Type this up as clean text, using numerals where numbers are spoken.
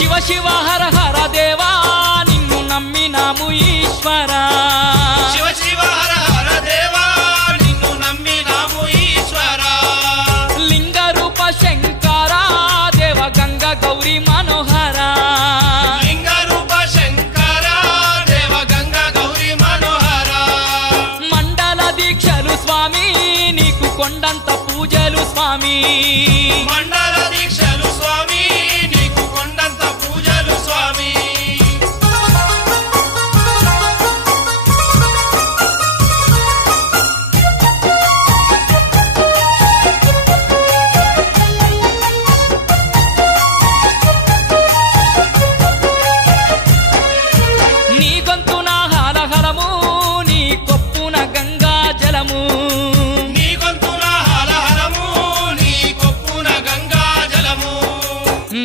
శివ శివ హర హర దేవా నిన్ను నమ్మినాము ఈశ్వరా శివ శివ హర హర దేవా నిన్ను నమ్మినాము ఈశ్వరా లింగ రూప శంకర దేవ గంగ గౌరీ మనోహర లింగ రూప శంకర దేవ గంగ గౌరీ మనోహర మండల దీక్షలు స్వామి నీకు కొండంత పూజలు స్వామి